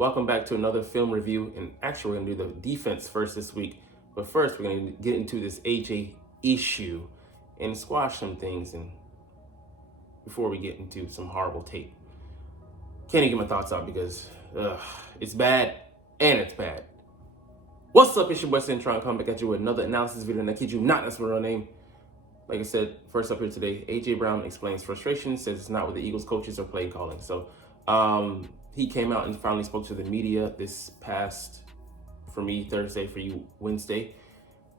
Welcome back to another film review. And actually, we're going to do the defense first this week. But first, we're going to get into this AJ issue and squash some things. And before we get into some horrible tape, can't even get my thoughts out because it's bad and it's bad. What's up? It's your boy Centron coming back at you with another analysis video. And I kid you not, that's my real name. Like I said, first up here today, AJ Brown explains frustration, says it's not with the Eagles coaches or play calling. So he came out and finally spoke to the media this past, for me, Thursday, for you, Wednesday.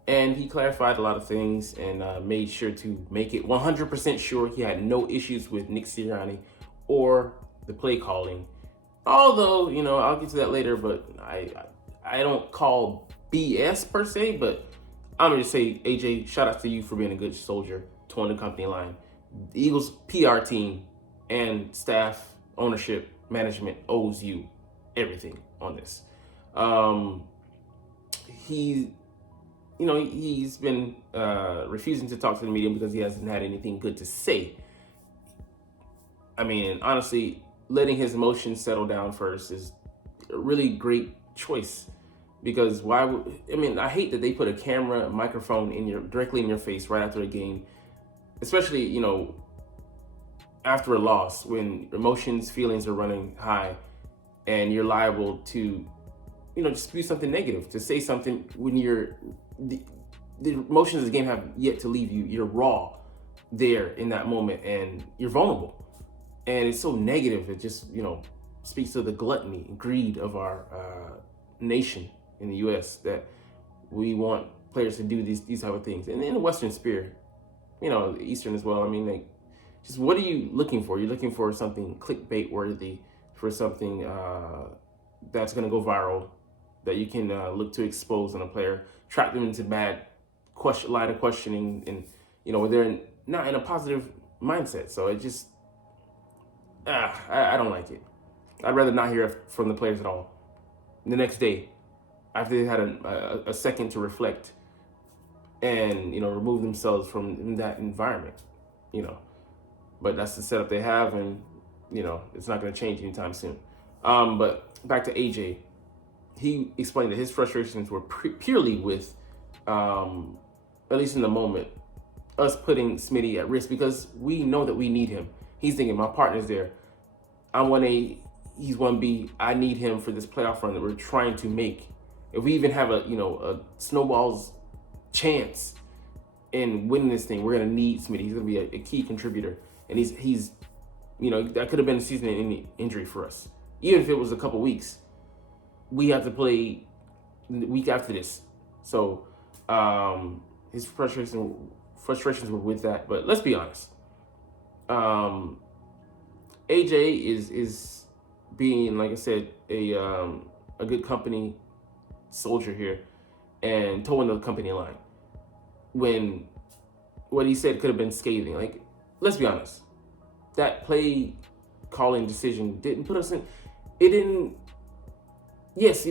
And he clarified a lot of things and made sure to make it 100% sure he had no issues with Nick Sirianni or the play calling. Although, I'll get to that later, but I don't call BS per se, but I'm going to just say, AJ, shout out to you for being a good soldier, towing the company line. The Eagles PR team and staff, ownership, management owes you everything on this. He's been refusing to talk to the media because he hasn't had anything good to say. I mean, honestly, letting his emotions settle down first is a really great choice. Because I hate that they put a camera, a microphone directly in your face right after a game, especially, after a loss when emotions, feelings are running high and you're liable to, just spew something negative, to say something when the emotions of the game have yet to leave you. You're raw there in that moment and you're vulnerable. And it's so negative. It just, speaks to the gluttony and greed of our nation in the U.S. that we want players to do these type of things. And in the Western spirit, Eastern as well. I mean, just what are you looking for? You're looking for something clickbait worthy, for something that's going to go viral, that you can look to expose on a player, trap them into bad line of questioning, and when they're not in a positive mindset. So it just, I don't like it. I'd rather not hear from the players at all. The next day, after they had a second to reflect and remove themselves from that environment, but that's the setup they have, and it's not going to change anytime soon. But back to AJ, he explained that his frustrations were purely with, at least in the moment, us putting Smitty at risk because we know that we need him. He's thinking, my partner's there. I'm 1A, he's 1B. I need him for this playoff run that we're trying to make. If we even have a snowball's chance in winning this thing, we're gonna need Smitty. He's gonna be a key contributor, and he's that could have been a season-ending injury for us. Even if it was a couple weeks, we have to play the week after this. So his frustrations were with that. But let's be honest, AJ is being, like I said, a good company soldier here and towing the company line when what he said could have been scathing. Like, let's be honest, that play calling decision didn't put us in. It didn't. Yes,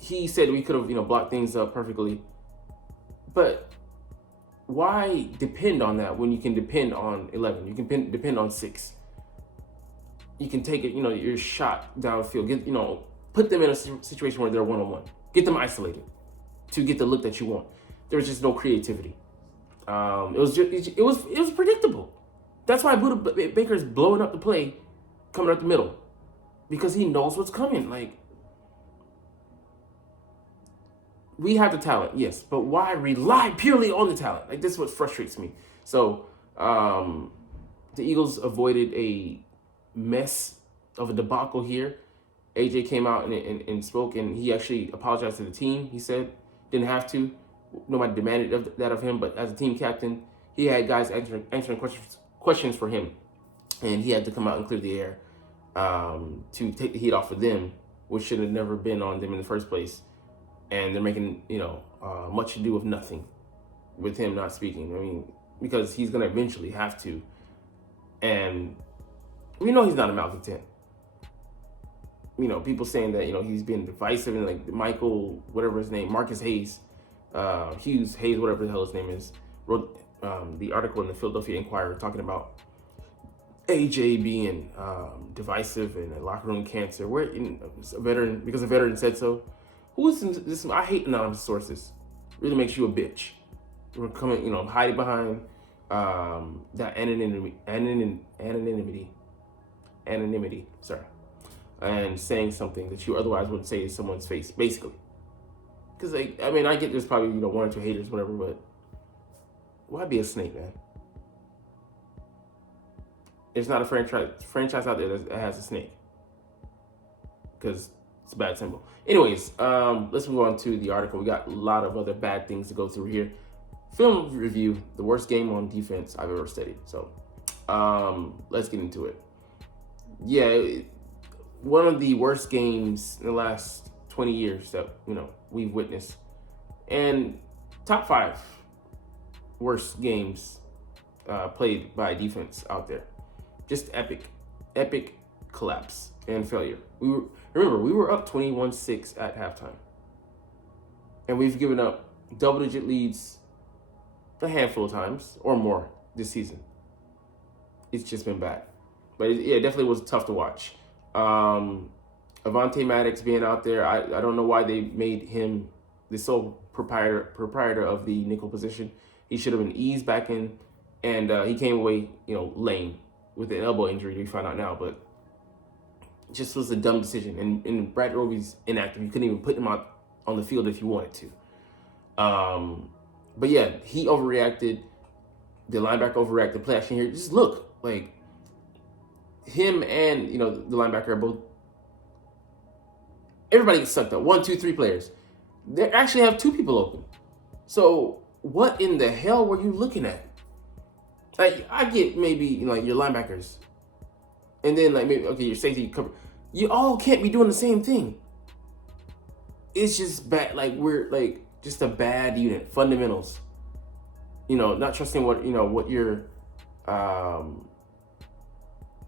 he said we could have blocked things up perfectly, but why depend on that when you can depend on 11? You can depend on 6. You can take it, your shot downfield, get put them in a situation where they're one-on-one. Get them isolated to get the look that you want. There was just no creativity. It was predictable. That's why Buda Baker's blowing up the play, coming up the middle, because he knows what's coming. Like, we have the talent, yes, but why rely purely on the talent? Like, this is what frustrates me. So the Eagles avoided a mess of a debacle here. AJ came out and spoke, and he actually apologized to the team. He said didn't have to. Nobody demanded that of him, but as a team captain, he had guys answering questions for him, and he had to come out and clear the air to take the heat off of them, which should have never been on them in the first place. And they're making much ado of nothing with him not speaking. I mean, because he's going to eventually have to, and we know he's not a malcontent. People saying that, he's being divisive, and like Michael, whatever his name, Marcus Hayes, Hayes, whatever the hell his name is, wrote the article in the Philadelphia Inquirer talking about AJ being divisive and a locker room cancer. Where a veteran, because a veteran said so. Who is this? I hate anonymous sources. Really makes you a bitch. We're coming, hiding behind that anonymity. Sorry, and saying something that you otherwise wouldn't say to someone's face, basically. Because I get there's probably one or two haters, whatever, but why be a snake, man? There's not a franchise out there that has a snake, because it's a bad symbol. Anyways, let's move on to the article. We got a lot of other bad things to go through here. Film review: the worst game on defense I've ever studied. So, let's get into it. Yeah, one of the worst games in the last 20 years that we've witnessed, and top 5 worst games played by defense out there. Just epic collapse and failure. We were up 21-6 at halftime, and we've given up double-digit leads a handful of times or more this season. It's just been bad, but it definitely was tough to watch. Avonte Maddox being out there, I don't know why they made him the sole proprietor of the nickel position. He should have been eased back in, and he came away, lame with an elbow injury. We find out now, but just was a dumb decision. And Brad Roby's inactive. You couldn't even put him out on the field if you wanted to. But yeah, he overreacted. The linebacker overreacted. Play action here. Just look like him and the linebacker are both. Everybody gets sucked up. 1, 2, 3 players. They actually have 2 people open. So what in the hell were you looking at? Like, I get maybe your linebackers, and then maybe your safety cover. You all can't be doing the same thing. It's just bad. We're just a bad unit. Fundamentals. Not trusting what your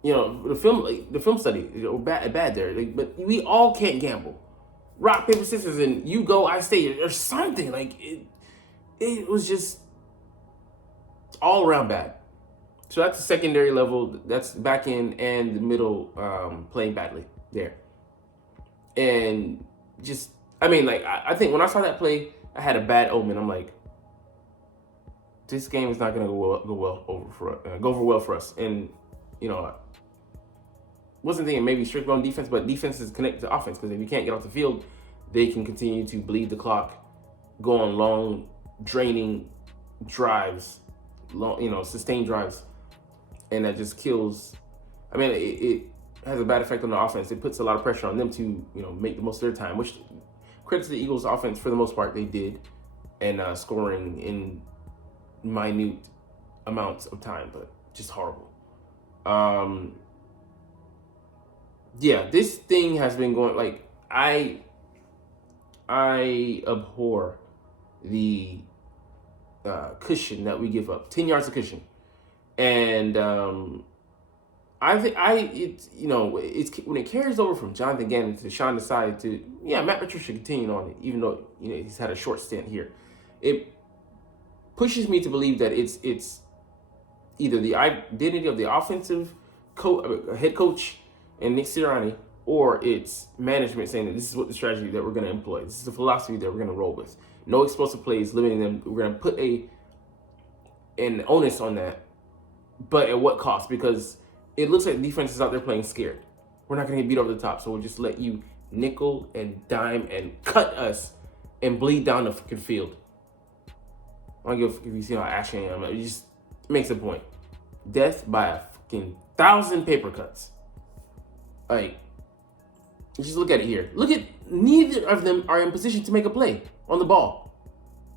the film study, bad there. But we all can't gamble. Rock, paper, scissors, and you go, I stay, or something. It was just all around bad. So that's the secondary level. That's back end and the middle playing badly there. And just, I think when I saw that play, I had a bad omen. I'm like, this game is not going to go over well for us. And wasn't thinking maybe strict on defense, but defense is connected to offense, because if you can't get off the field, they can continue to bleed the clock, go on long, draining drives, sustained drives, and that just kills. It has a bad effect on the offense. It puts a lot of pressure on them to make the most of their time, which credit to the Eagles' offense for the most part they did, and scoring in minute amounts of time, but just horrible. Yeah, this thing has been going, I abhor the cushion that we give up, 10 yards of cushion. And I think it's when it carries over from Jonathan Gannon to Sean Desai to Matt Patricia continuing on it, even though he's had a short stint here, it pushes me to believe that it's either the identity of the offensive head coach and Nick Sirianni, or it's management saying that this is what the strategy that we're going to employ. This is the philosophy that we're going to roll with. No explosive plays, limiting them. We're going to put an onus on that, but at what cost? Because it looks like the defense is out there playing scared. We're not going to get beat over the top, so we'll just let you nickel and dime and cut us and bleed down the fucking field. I don't give if you see how ashy I am. It just makes a point. Death by a fucking 1,000 paper cuts. Just look at it here. Look at, neither of them are in position to make a play on the ball.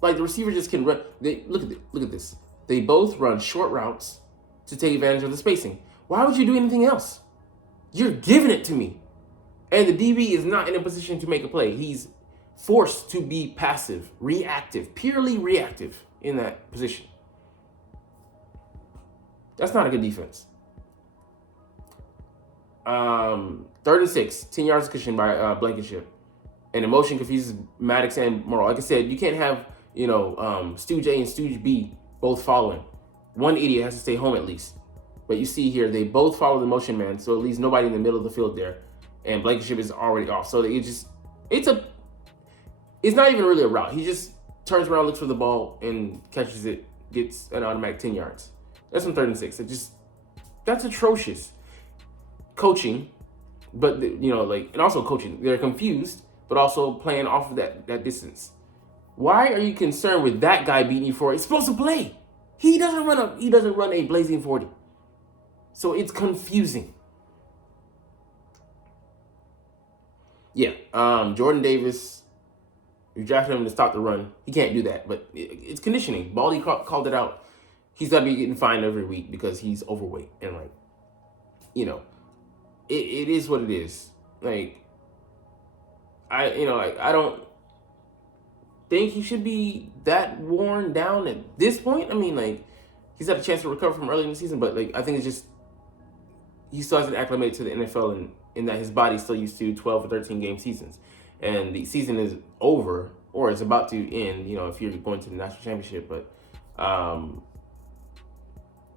The receiver just can run. Look at this. They both run short routes to take advantage of the spacing. Why would you do anything else? You're giving it to me. And the DB is not in a position to make a play. He's forced to be passive, reactive, purely reactive in that position. That's not a good defense. 3rd and 6, 10 yards of cushion by Blankenship. And emotion confuses Maddox and Morrow. Like I said, you can't have, Stooge A and Stooge B both following. One idiot has to stay home at least. But you see here, they both follow the motion man, so it leaves nobody in the middle of the field there. And Blankenship is already off. So it's not even really a route. He just turns around, looks for the ball, and catches it, gets an automatic 10 yards. That's on 3rd and 6. That's atrocious. Coaching, but and also coaching. They're confused, but also playing off of that distance. Why are you concerned with that guy beating you for it? He's supposed to play. He doesn't run a blazing 40. So it's confusing. Yeah, Jordan Davis, you drafted him to stop the run. He can't do that, but it's conditioning. Baldy called it out. He's got to be getting fined every week because he's overweight. And, it is what it is. I don't think he should be that worn down at this point. He's had a chance to recover from early in the season, but, I think it's just he still hasn't acclimated to the NFL and in that his body's still used to 12 or 13 game seasons. And the season is over, or it's about to end, if you're going to the national championship. But,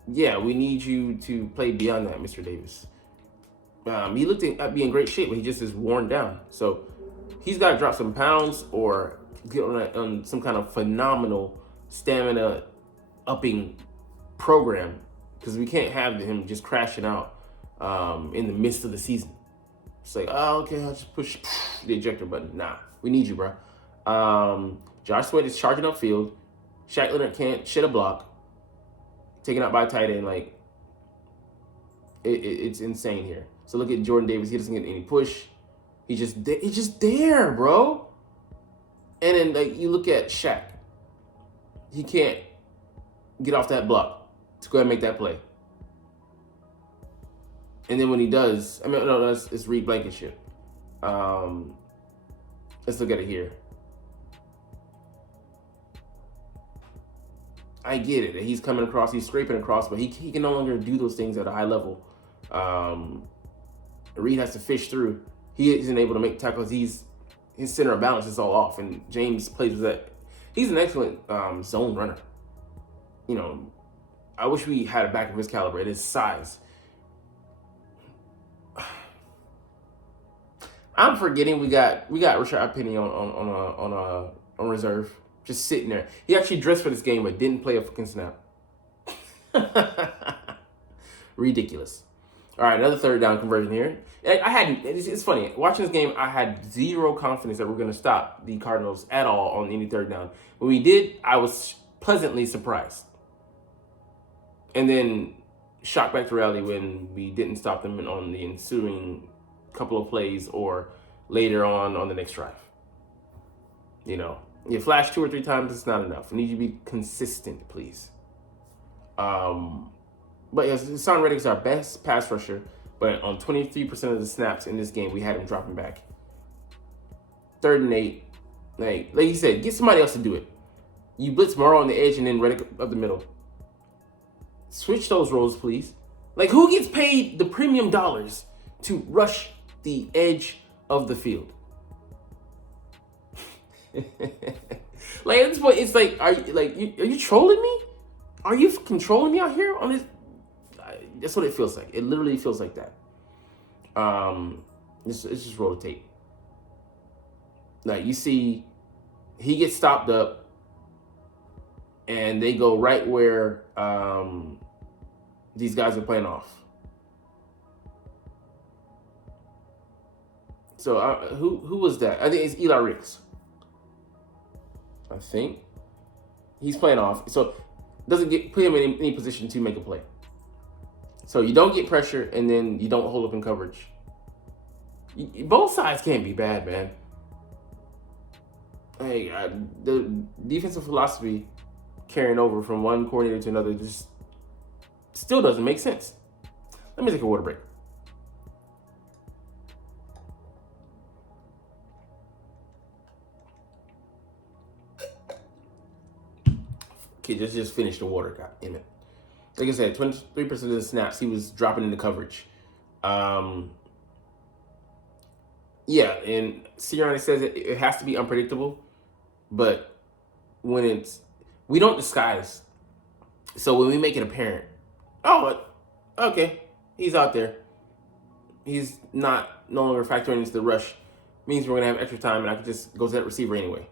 we need you to play beyond that, Mr. Davis. He looked at being in great shape, but he just is worn down. So he's got to drop some pounds or get on some kind of phenomenal stamina-upping program, because we can't have him just crashing out in the midst of the season. It's like, oh, okay, I'll just push the ejector button. Nah, we need you, bro. Josh Sweat is charging upfield. Shaq Leonard can't shit a block. Taken out by a tight end. It's insane here. So look at Jordan Davis. He doesn't get any push. He's just there, bro. And then you look at Shaq. He can't get off that block to go ahead and make that play. And then when he does, it's Reed Blankenship. Let's look at it here. I get it. He's coming across, he's scraping across, but he can no longer do those things at a high level. Reed has to fish through. He isn't able to make tackles. His center of balance is all off, and James plays with that. He's an excellent zone runner. I wish we had a back of his caliber at his size. I'm forgetting we got Rashad Penny on reserve, just sitting there. He actually dressed for this game but didn't play a fucking snap. Ridiculous. All right, another 3rd down conversion here. It's funny watching this game. I had zero confidence that we're going to stop the Cardinals at all on any 3rd down. When we did, I was pleasantly surprised, and then shocked back to reality when we didn't stop them on the ensuing couple of plays or later on the next drive. You flash 2 or 3 times, it's not enough. We need you to be consistent, please. But yes, Hassan Reddick's our best pass rusher, but on 23% of the snaps in this game, we had him dropping back. 3rd and 8. Like you said, get somebody else to do it. You blitz Morrow on the edge and then Reddick up the middle. Switch those roles, please. Who gets paid the premium dollars to rush the edge of the field? At this point, it's are you trolling me? Are you controlling me out here on this? That's what it feels like. It literally feels like that. It's just roll the tape. You see, he gets stopped up, and they go right where these guys are playing off. So who was that? I think it's Eli Ricks. I think he's playing off, so doesn't put him in any position to make a play. So you don't get pressure, and then you don't hold up in coverage. Both sides can't be bad, man. The defensive philosophy carrying over from one coordinator to another just still doesn't make sense. Let me take a water break. Okay, just finished the water, God damn it. Like I said, 23% of the snaps, he was dropping into coverage. And Sirianni says it has to be unpredictable, but we don't disguise. So when we make it apparent, Okay, he's out there. He's not no longer factoring into the rush. Means we're gonna have extra time, and I can just go to that receiver anyway.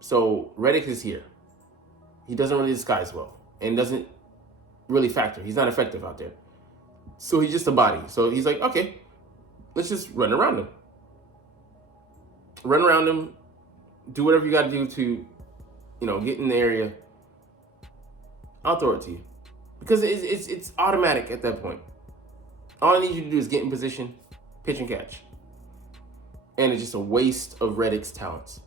So Reddick is here. He doesn't really disguise well, and doesn't really factor. He's not effective out there. So he's just a body. So he's like, okay, let's just run around him. Run around him. Do whatever you got to do to, get in the area. I'll throw it to you, because it's automatic at that point. All I need you to do is get in position, pitch and catch, and it's just a waste of Reddick's talents.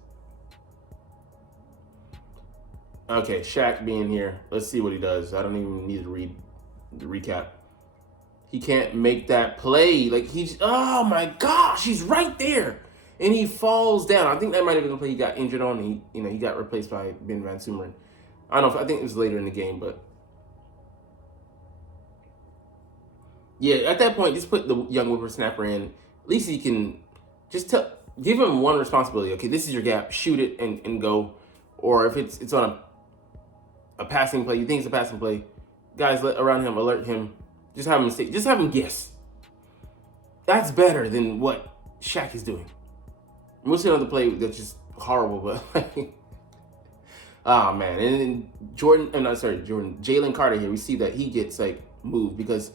Okay, Shaq being here. Let's see what he does. I don't even need to read the recap. He can't make that play. Like, oh my gosh, he's right there. And he falls down. I think that might have been the play he got injured on. He got replaced by Ben Van Sumeren. I don't know. I think it was later in the game, but yeah, at that point, just put the young whippersnapper in. At least he can just give him one responsibility. Okay, this is your gap. Shoot it and go. Or if it's on a passing play, you think it's a passing play, guys around him alert him. Just have him guess. That's better than what Shaq is doing. We'll see another play that's just horrible, but oh man. And then Jalen Carter here, we see that he gets moved because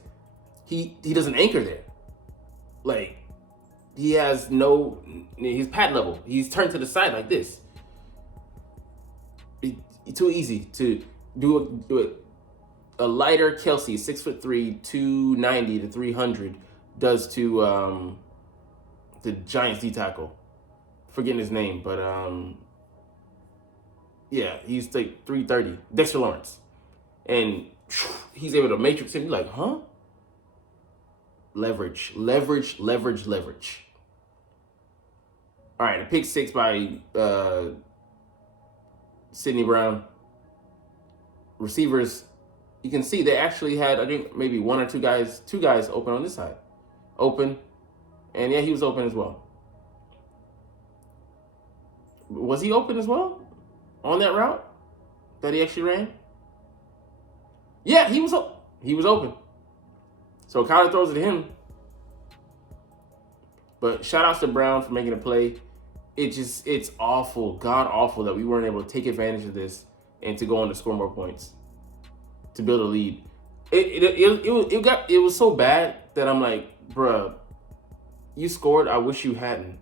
he doesn't anchor there. Like, he has he's pad level. He's turned to the side like this. It's too easy to do it. A lighter Kelsey, 6'3", 290 to 300, does to the Giants D tackle. Forgetting his name, but yeah, he's like 330. Dexter Lawrence, and he's able to matrix him. You're like, huh? Leverage. All right, a pick six by Sidney Brown. Receivers, you can see they actually had, I think, maybe two guys open on this side. Open. And yeah, he was open as well. Was he open as well on that route that he actually ran? Yeah, he was open. So Kyler throws it to him. But shout outs to Brown for making a play. It's awful, god awful that we weren't able to take advantage of this and to go on to score more points, to build a lead. It was so bad that I'm like, bruh, you scored. I wish you hadn't,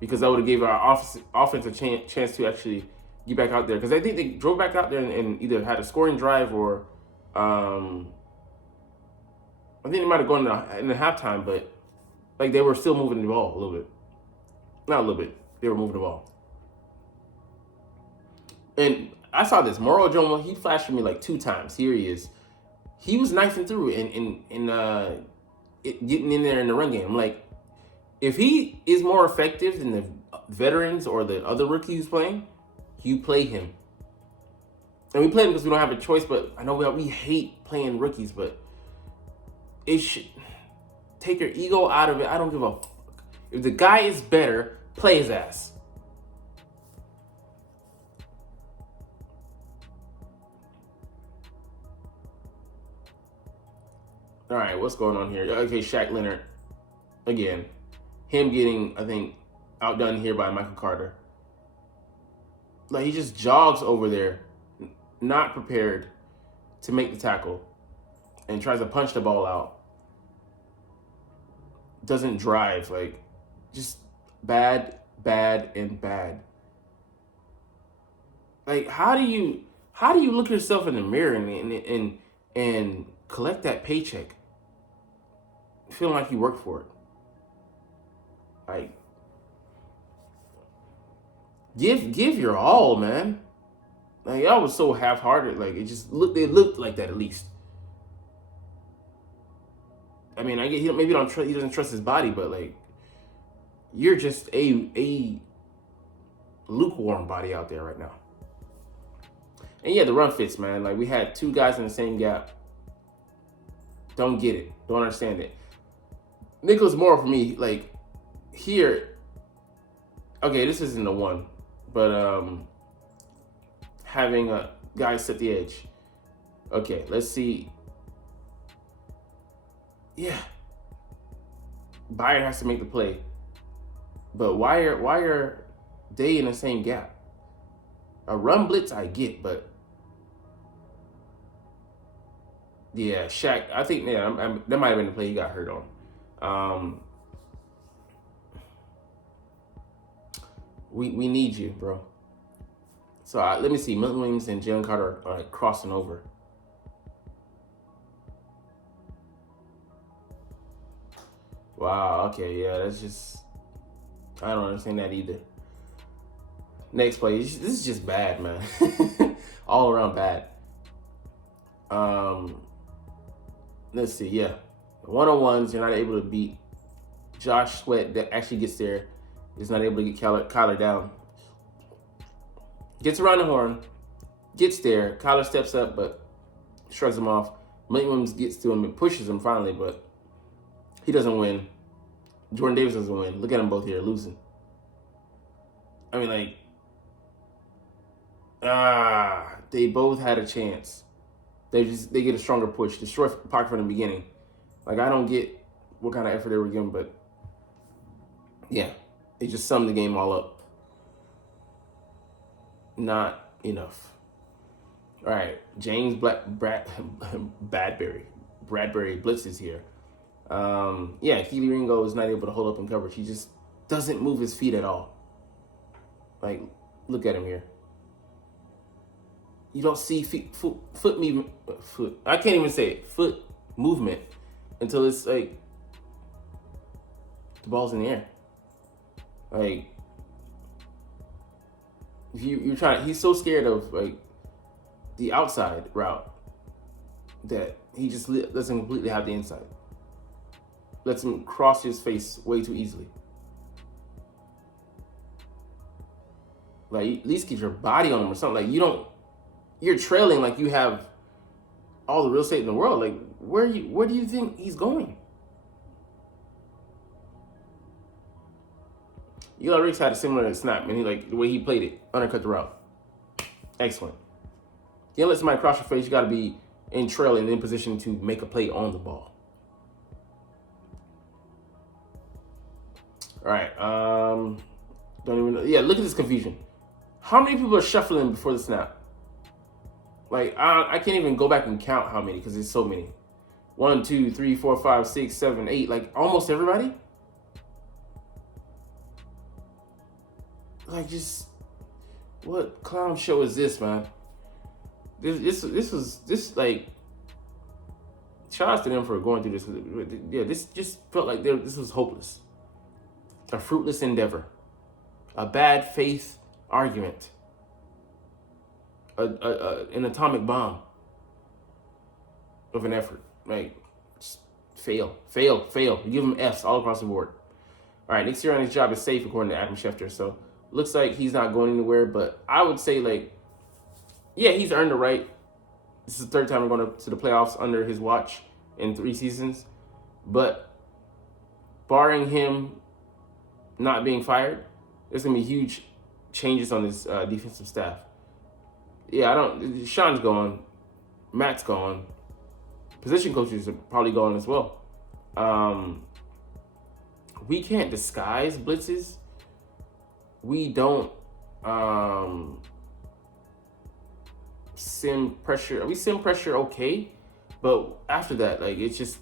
because I would have gave our offense a chance to actually get back out there. Because I think they drove back out there and either had a scoring drive or I think they might have gone in the halftime, but they were still moving the ball a little bit. Not a little bit. They were moving the ball. And I saw this. Moro Jomo, he flashed for me 2 times. Here he is. He was knifing through and getting in there in the run game. I'm like, if he is more effective than the veterans or the other rookies playing, you play him. And we play him because we don't have a choice, but I know we hate playing rookies, but it should take your ego out of it. I don't give a fuck. If the guy is better, play his ass. All right, what's going on here? Okay, Shaq Leonard. Again, him getting, I think, outdone here by Michael Carter. He just jogs over there, not prepared to make the tackle, and tries to punch the ball out. Doesn't drive, just bad, and bad. How do you look yourself in the mirror and collect that paycheck, feeling like you work for it? Give your all, man. Y'all was so half-hearted. It looked like that at least. I mean, I get he doesn't trust his body, but you're just a lukewarm body out there right now. And yeah, the run fits, man. We had 2 guys in the same gap. Don't get it. Don't understand it. Nicholas Moore for me, here. Okay, this isn't the one, but having a guy set the edge. Okay, let's see. Yeah, Byard has to make the play. But why are they in the same gap? A run blitz I get, but yeah, Shaq. I think that might have been the play he got hurt on. Um, we need you, bro. So let me see. Milton Williams and Jalen Carter are like crossing over. Wow. Okay. Yeah. That's just. I don't understand that either. Next play. This is just bad, man. All around bad. Let's see. Yeah. 1-on-1s. You're not able to beat Josh Sweat. That actually gets there. Is not able to get Kyler down. Gets around the horn. Gets there. Kyler steps up, but shrugs him off. Milton Williams gets to him and pushes him finally, but he doesn't win. Jordan Davis doesn't win. Look at them both here, losing. I mean, they both had a chance. They get a stronger push. Destroy pocket from the beginning. Like, I don't get what kind of effort they were giving, but yeah, they just summed the game all up. Not enough. All right, James Bradbury blitzes here. Yeah, Keely Ringo is not able to hold up in coverage. He just doesn't move his feet at all. Like, look at him here. You don't see foot movement. I can't even say it. Foot movement until it's like the ball's in the air. Like, you're trying. He's so scared of like the outside route that he just lets him completely have the inside. Lets him cross his face way too easily. Like, at least get your body on him or something. Like, you're trailing like you have all the real estate in the world. Like, where do you think he's going? Eli Ricks had a similar snap, and the way he played it, undercut the route. Excellent. You let somebody cross your face, you got to be in trail and in position to make a play on the ball. All right. Don't even know. Yeah, look at this confusion. How many people are shuffling before the snap? Like, I can't even go back and count how many because there's so many. 1, 2, 3, 4, 5, 6, 7, 8. Like, almost everybody. Like, just what clown show is this, man? This like, shout out to them for going through this. Yeah, this just felt like this was hopeless. A fruitless endeavor. A bad faith argument. An atomic bomb of an effort. Like, just fail. You give them F's all across the board. All right, next year on his job is safe, according to Adam Schefter. So, looks like he's not going anywhere. But I would say, like, yeah, he's earned the right. This is the third time we're going to the playoffs under his watch in 3 seasons. But barring him not being fired, there's going to be huge changes on his defensive staff. Yeah, Sean's gone. Matt's gone. Position coaches are probably gone as well. We can't disguise blitzes. We don't sim pressure. We sim pressure okay, but after that, like, it's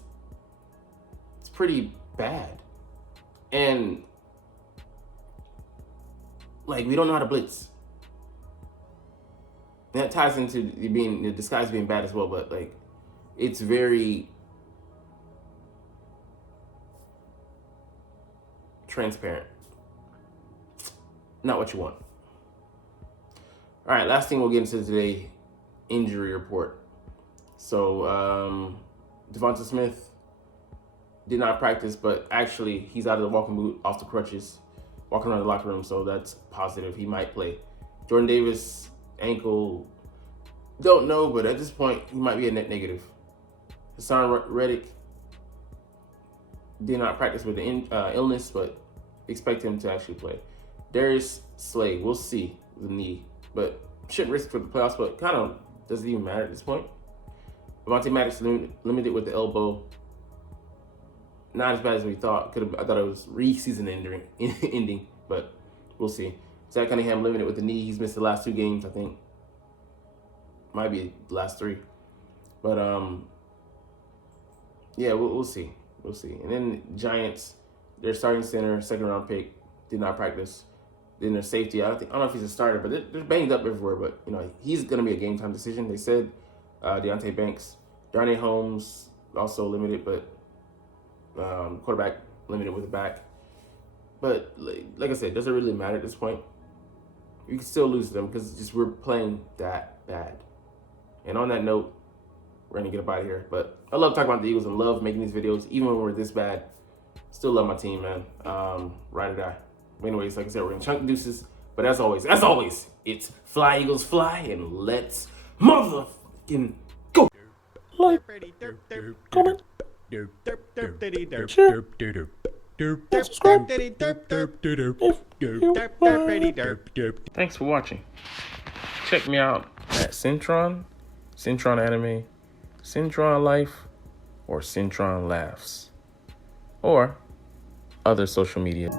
pretty bad. And like, we don't know how to blitz. That ties into the disguise being bad as well, but like, it's very transparent. Not what you want. All right, last thing we'll get into today, injury report. So, Devonta Smith did not practice, but actually he's out of the walking boot, off the crutches, walking around the locker room, so that's positive. He might play. Jordan Davis, ankle, don't know, but at this point, he might be a net negative. Hassan Reddick did not practice with the illness, but expect him to actually play. Darius Slay, we'll see the knee, but shouldn't risk for the playoffs, but kind of doesn't even matter at this point. Avonte Maddox limited with the elbow. not as bad as we thought. I thought it was season ending, but we'll see. Zach Cunningham limited with the knee. He's missed the last 2 games, I think. Might be the last 3. But yeah, we'll see. We'll see. And then Giants, their starting center, 2nd-round pick, did not practice. Then their safety, I don't know if he's a starter, but they're banged up everywhere. But he's gonna be a game time decision. They said Deontay Banks, Darnay Holmes also limited, but quarterback limited with a back. But like I said, it doesn't really matter at this point. You can still lose to them because we're playing that bad. And on that note, we're going to get up out of here. But I love talking about the Eagles and love making these videos, even when we're this bad. Still love my team, man. Ride or die. But anyways, like I said, we're going to chunk the deuces. But as always, it's fly, Eagles, fly, and let's motherfucking go. Like, comment, share, subscribe. Thanks for watching. Check me out at Centron Anime, Centron Life, or Centron Laughs, or other social media.